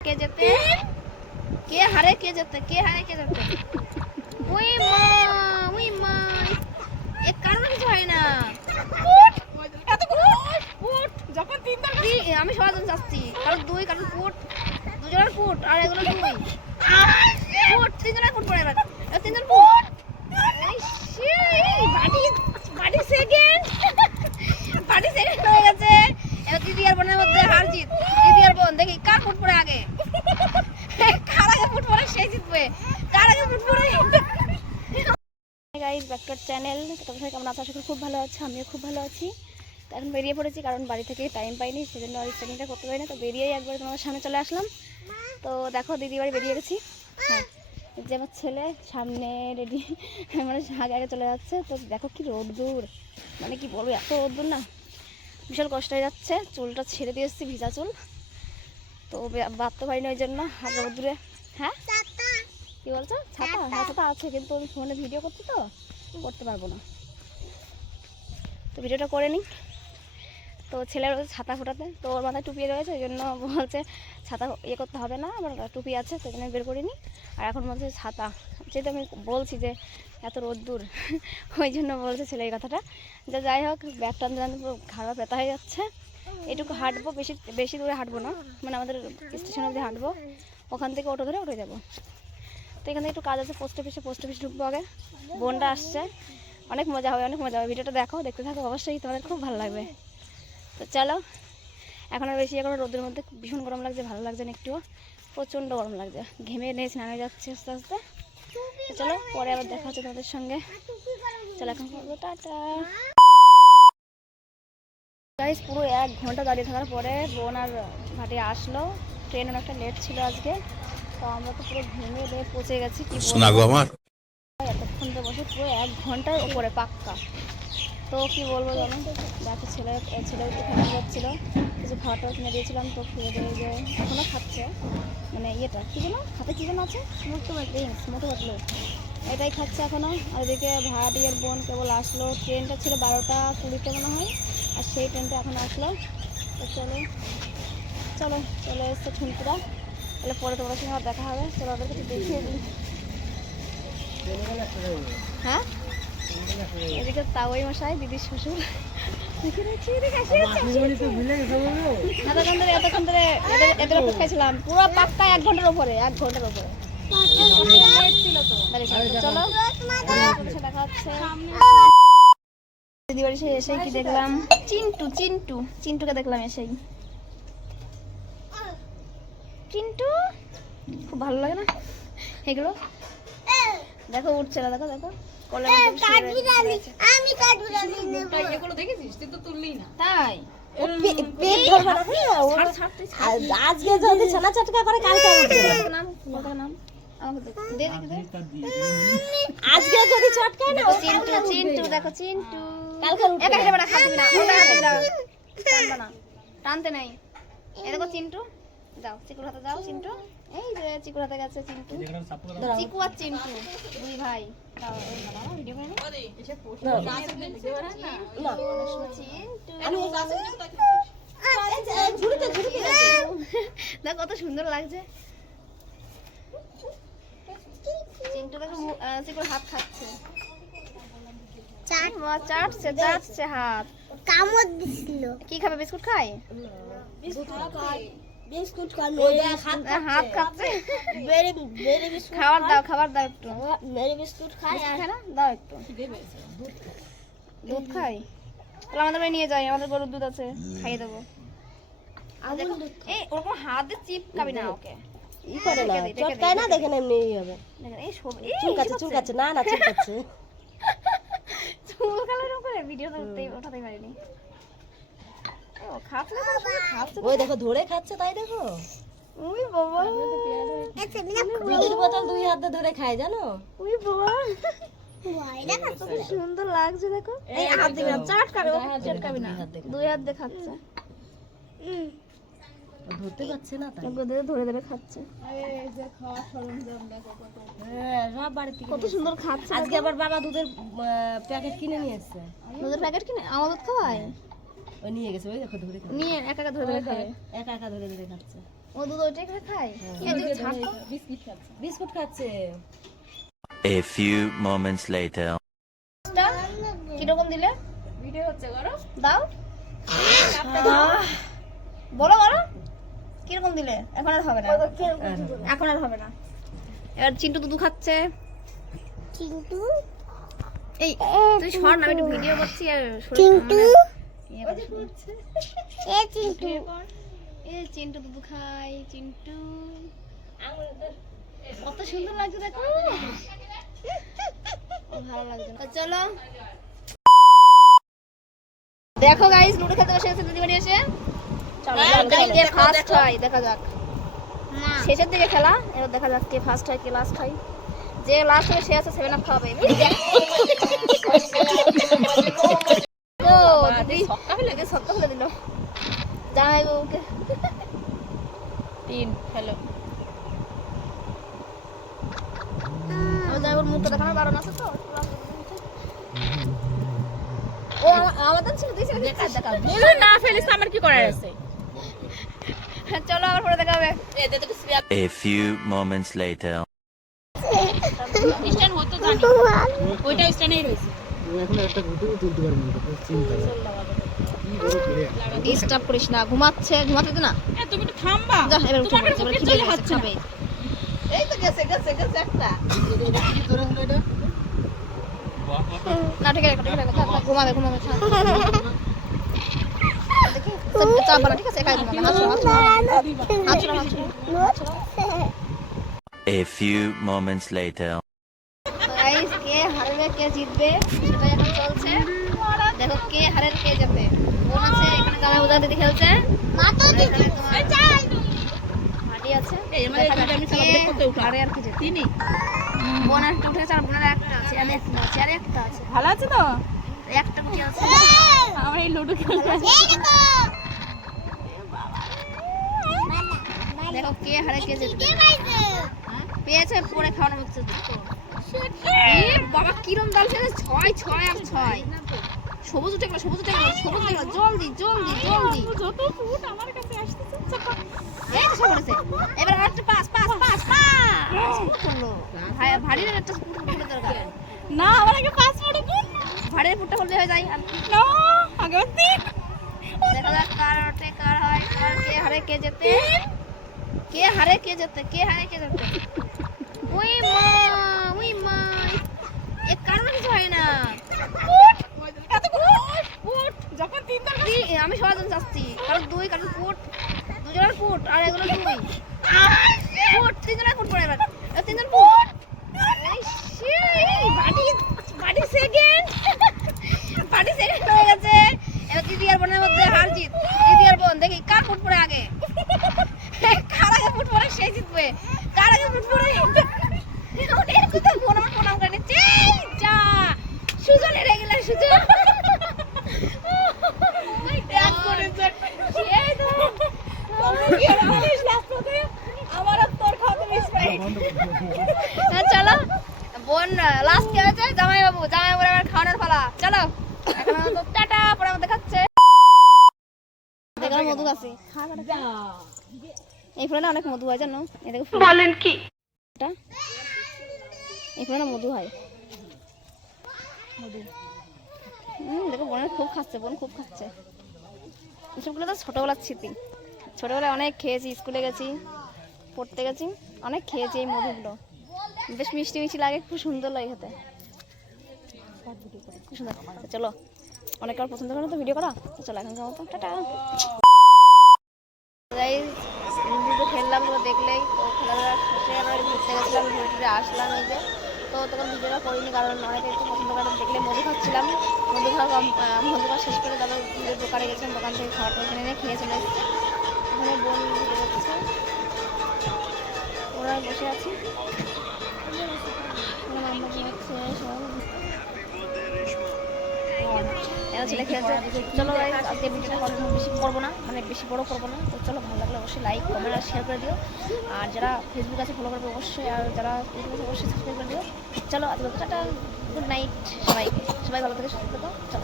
কে যেতে? কে হারে কে যেতে? কে হারে কে যেতে? ওই মা ওই মা। এক কারণ কিছু হয় না। যখন তিন আমি সবার জন্য যাচ্ছি। কারণ দুই কারণ ফুট দুজনের ফুট আর এগুলো দুই। ফুট তিনজনের ফুট পড়ে এবার এবার তিনজন ফুট এই সেই, বাটি বাটি সেকেন্ড বাটি সেকেন্ড হয়ে গেছে এবার দিদি আর বোনের মধ্যে হার জিত দিদি আর বোন দেখি কার ফুট পড়ে আগে কার আগে ফুট পড়ে সেই জিতবে কার আগে ফুট পড়ে গাইজ ব্যাকটার চ্যানেল তোমার সবাই কেমন আছো? আশা করি খুব ভালো আছে, আমিও খুব ভালো আছি। তো এখন বেরিয়ে পড়েছি কারণ বাড়ি থেকে টাইম পাইনি, সেজন্য আর স্টাডিংটা করতে পারি পারিনি। তো বেরিয়েই একবার তোমার সামনে চলে আসলাম। তো দেখো, দিদি বাড়ি বেরিয়ে গেছি। হ্যাঁ যে আমার ছেলে সামনে রেডি মানে আগে আগে চলে যাচ্ছে। তো দেখো কি রোদ্দুর মানে কি বলব, এত রোদ্দুর না। বিশাল কষ্ট হয়ে যাচ্ছে। চুলটা ছেড়ে দিয়ে এসেছি, ভিজা চুল। তো বাঁধতে পারিনি ওই জন্য। আর রোদ্দুরে হ্যাঁ? কি বলছো? ছাতা? হ্যাঁ ছাতা আছে, কিন্তু আমি ফোনে ভিডিও করছি তো। করতে পারব না। তো ভিডিওটা করে নিই। তো ছেলের ছাতা ফোটাতে, তো ওর মাথায় টুপি রয়েছে, ওই জন্য বলছে ছাতা ইয়ে করতে হবে না আমার টুপি আছে সেই জন্য বের করিনি। আর এখন বলছে ছাতা। যেহেতু আমি বলছি যে এত রোদ্দুর, ওই জন্য বলছে ছেলে এই কথাটা। যে যাই হোক, ব্যাগ টানতে টানতে ঘাড়া ব্যথা হয়ে যাচ্ছে। এটুকু হাঁটবো, বেশি বেশি দূরে হাঁটবো না। মানে আমাদের স্টেশন অবধি হাঁটবো। ওখান থেকে অটো ধরে উঠে যাব। তো এখানে একটু কাজ আছে পোস্ট অফিসে পোস্ট অফিস ঢুকবো আগে। বোনটা আসছে। অনেক মজা হবে, অনেক মজা হবে। ভিডিওটা দেখো, দেখতে থাকো, অবশ্যই তোমাদের খুব ভালো লাগবে। তো চলো, এখন আর বেশি এখন রোদের মধ্যে ভীষণ গরম লাগছে, ভালো লাগছে না একটুও। প্রচণ্ড গরম লাগছে। ঘেমে নিয়ে স্নান যাচ্ছে আস্তে আস্তে। চলো, পরে আবার দেখা হচ্ছে তোমাদের সঙ্গে। চলো এখন করব, টাটা। গাইস পুরো এক ঘণ্টা দাঁড়িয়ে থাকার পরে বোন আর ভাটি আসলো। ট্রেন অনেকটা লেট ছিল আজকে। তো আমরা তো পুরো ঘেমে পৌঁছে গেছি কি শোনা বলব? আমার। এতক্ষণ তো বসে পুরো এক ঘণ্টার উপরে পাক্কা। তো কি বলব জানো? দেখো ছেলে ছেলে একটু খেতে যাচ্ছিল কিছু খাওয়া টাওয়া কিনে দিয়েছিলাম তো খেয়ে দিয়ে যে এখনও খাচ্ছে। মানে ইয়েটা কী যেন? হাতে কী যেন আছে? মোটো ড্রিঙ্কস মোটো বাটলো এটাই খাচ্ছে এখনও আর এদিকে ভাড়াটিয়ার বোন কেবল আসলো। ট্রেনটা ছিল বারোটা কুড়িতে মনে হয় আর সেই ট্রেনটা এখন আসলো। তো চলো চলো চলে এসছে ঠুনকুরা। তাহলে পরে তোমার সঙ্গে আবার দেখা হবে। চলো ওদেরকে একটু দেখিয়ে দিই। হ্যাঁ? এদিকে তাওয়াই মশাই দিদির শ্বশুর। এতক্ষণ ধরে এতক্ষণ ধরে এদের- এদের অপেক্ষায় ছিলাম। পুরো পাক্কা এক ঘণ্টার উপরে এক ঘণ্টার উপরে চলো দেখা। হচ্ছে। দিদি এসেই কি দেখলাম? চিন্টু চিন্টু। চিন্টুকে দেখলাম এসেই। চিন্টু খুব ভালো লাগে না এগুলো? দেখো উঠছে না দেখো দেখো। হ্যাঁ, আজকে যদি ছানা চাটকা করে কালকে নাম নাম। আমাকে দে দে দেখি দে আজকে যদি চটকায় না ও চিন্টু চিন্টু দেখো চিন্টু। কালকে একা না। হেঁটে খাবি না। ওটা খাবি না। টানতে নাই। এ দেখো চিন্টু। যাও চিকুর হাতে যাও চিন্টু। এই যে চিকুর হাতে গেছে চিন্টু। চিকু আর চিন্টু দুই ভাই। দাও। দেখ কত সুন্দর লাগছে। চিন্টু দেখো চিকুর হাত খাচ্ছে। চাটছে চাটছে হাত। কামড় দিছিল। কি খাবে বিস্কুট খায়? বিস্কুট খান মেরে হাত খাচ্ছে। মেরে বিস্কুট খাবার দাও খাবার দাও একটু। মেরে বিস্কুট বিস্কুট না দাও একটু। দুধ খাই? তাহলে আমাদের নিয়ে যাই আমাদের গরুর দুধ আছে খাইয়ে দেবো। এই ওরকম হাত দিয়ে চিপ খাবি না ওকে। ই করে না চটকায় না। দেখেন এমনি হবে। দেখেন, এই সব চুলকাচ্ছে চুলকাচ্ছে। না না চুলকাচ্ছে। চুল কালার করে ভিডিও উঠতেই ওঠাতেই পারিনি। খাচ্ছে খাচ্ছে ওই দেখো ধরে খাচ্ছে তাই দেখো। উই বাবা। দুধের বোতল দুই হাতে ধরে খায় জানো? উই বাবা। সুন্দর লাগছে দেখো। এই হাত দিবি না চটকাবি না দুই হাত দিয়ে খাচ্ছে। ধরতে পারছে না তাই। ধরে ধরে খাচ্ছে। হ্যাঁ সব কত সুন্দর খাচ্ছে আজকে আবার বাবা দুধের প্যাকেট কিনে নিয়ে এসছে। দুধের প্যাকেট কিনে? আমার দুধ খাওয়ায়। নিয়ে গেছে ওই দেখো ধরে নিয়ে একা একা ধরে ধরে খাবে? একা একা ধরে ধরে খাচ্ছে। ও দুধ ওইটাই করে খায়? এই দুধ ছাড়। তো। বিস্কিট খাচ্ছে। বিস্কুট খাচ্ছে। A few moments later. কীরকম দিলে? ভিডিও হচ্ছে করো দাও। বলো বলো। কীরকম দিলে? এখন আর হবে না। এখন আর হবে না। এবার চিন্টু দুধু খাচ্ছে। চিন্টু? এই তুই সর না আমি একটু ভিডিও করছি আর চিন্টু? এ চিন্টু। এ চিন্টু দুধু খাই চিন্টু। কত সুন্দর লাগছে দেখো। ভালো লাগছে চলো। দেখো গাইস লুডো খেলতে বসে গেছে দিদিবাড়ি এসে। কে ফার্স্ট হয় দেখা যাক। শেষের দিকে খেলা এবার দেখা যাক কে ফার্স্ট হয় কে লাস্ট হয় যে লাস্ট হবে সে আছে সেভেন আপ খাওয়াবে। সক্কা ফেলে দিল। জামাই বাবুকে তিন। হ্যালো। আমার জামাই মুখটা দেখানোর বারণ আছে তো? ও আমাদের ছিল না ফেলিস আমার কি করার আছে? চলো আবার পরে দেখা হবে A few moments later. Stand হতো জানি। ওইটা স্ট্যান্ডেই রয়েছে। ডিস্টার্ব করিস না ঘুমাচ্ছে ঘুমাতে দে না তুমি একটু থামবা যা এবার উঠে পড়েছে এবার খিদে লেগেছে, খাবে। এই তো গেছে গেছে গেছে একটা না ঠিক আছে ঠিক আছে থাক, থাক, ঘুমাবে ঘুমাবে দেখি সব চাপ না ঠিক আছে একাই ঘুমাবে হাত ছড়া, হাত ছড়া। হাত ছড়া, হাত ছড়া। A few moments later. Guys কে হারবে কে জিতবে সেটাই এখন চলছে দেখো কে হারের কে যাবে বোন আছে এখানে জামাই বুঝা দিদি খেলছে। এখানে তোমার মাটি আছে। এই দেখা আমি উঠা হারে আর কি জিতবে তিনি? বোন একটা উঠে গেছে আর বোনের একটা আছে আর একটা আছে আর একটা আছে। ভালো আছে তো? একটা গুটি আছে? আমার এই লুডো খেলতে দেখো কে হারে কে জিতবে পেয়েছে পরে খাওয়ানো হচ্ছে তো। বাবা কিরম দল খেলে ছয় ছয় আর ছয়। সবুজ উঠে গেল সবুজ উঠে গেল সবুজ উঠে গেল। জলদি জলদি জলদি। যত ফুট আমার কাছে আসতেছে এই তো সব এবার আর একটা পাস পাস পাস পাস। করল। ভাই ভারীর একটা ফুট দরকার। না আমার আগে পাঁচ ফুট ভারীর ফুটটা হলে হয়ে যায়। না আগে তিন। দেখা যাক কার হাতে কার হয় আর কে হারে কে যেতে। কে হারে কে যেতে কে হারে কে যেতে। ওই মা ওই মা। এ কারণ কিছু হয় না? যখন তিন দরকার আমি সবার যাচ্ছি। কারণ দুই কারণ ফুট। দুজনের ফুট আর এগুলো দুই। ফুট তিনজনের ফুট পড়ে এবার তিনজন ফুট। সেকেন্ড সেকেন্ড হয়ে গেছে। এবার দিদি আর বোনের মধ্যে হার জিত দিদি আর বোন দেখি কার ফুট পড়ে আগে। কার আগে ফুট পড়ে সে জিতবে। কার আগে ফুট পড়ে? ওদের কোথাও আমার প্রণাম করে নিচ্ছে। এই যা! সুজন সুজন এক করে যাক এই তো। আমার আর তোর খাওয়া মিস পাই হ্যাঁ, চলো বোন লাস্ট কে হয়েছে জামাই বাবু জামাই বাবুর এবার খাওয়ানোর পালা চলো এখন আমাদের টাটা পরে আমাদের খাচ্ছে দেখার মধু আছে। এই ফুলে না অনেক মধু হয় জানো? এই দেখো বলেন কি? এই ফুলে না মধু হয়। মধু। হুম দেখো বোনের খুব খাচ্ছে বোন খুব খাচ্ছে। এসবগুলো তো ছোটোবেলার স্মৃতি। ছোটোবেলায় অনেক খেয়েছি স্কুলে গেছি পড়তে গেছি অনেক খেয়েছি এই মধুগুলো। বেশ মিষ্টি মিষ্টি লাগে খুব সুন্দর লাগে খেতে। খুব সুন্দর। চলো অনেক আর পছন্দ করে তো ভিডিও করা। তো চলো এখনকার মতো টাটা Guys, লুডো খেললাম তো দেখলেই তো খেলাধুলা শেষে ঘুরতে গেছিলাম ঘুরে আসলাম এই যে। তো তখন ভিডিওটা করিনি কারণ অনেকে একটু পছন্দ করেন দেখলে মধু খাচ্ছিলাম। মধু খাওয়া মধু খাওয়া শেষ করে তারপর নিজের দোকানে গেছিলাম, দোকান থেকে খাওয়া টাওয়া কিনে খেয়ে চলে এসেছি। ওখানে বোন ভিডিও করছে। ওরা বসে আছে। ওরা কি হচ্ছে সবাই এরা ছেলে খেলছে। চলো আজকে বেশি করব না। মানে বেশি বড় করব না। তো চলো, ভালো লাগলে অবশ্যই লাইক কমেন্ট আর শেয়ার করে দিও। আর যারা ফেসবুক আছে ফলো করবে অবশ্যই। আর যারা ইউটিউব অবশ্যই সাবস্ক্রাইব করে দিও। চলো, আজকে টাটা। গুড নাইট সবাইকে। সবাই ভালো থেকে, সুস্থ থেকো। চলো।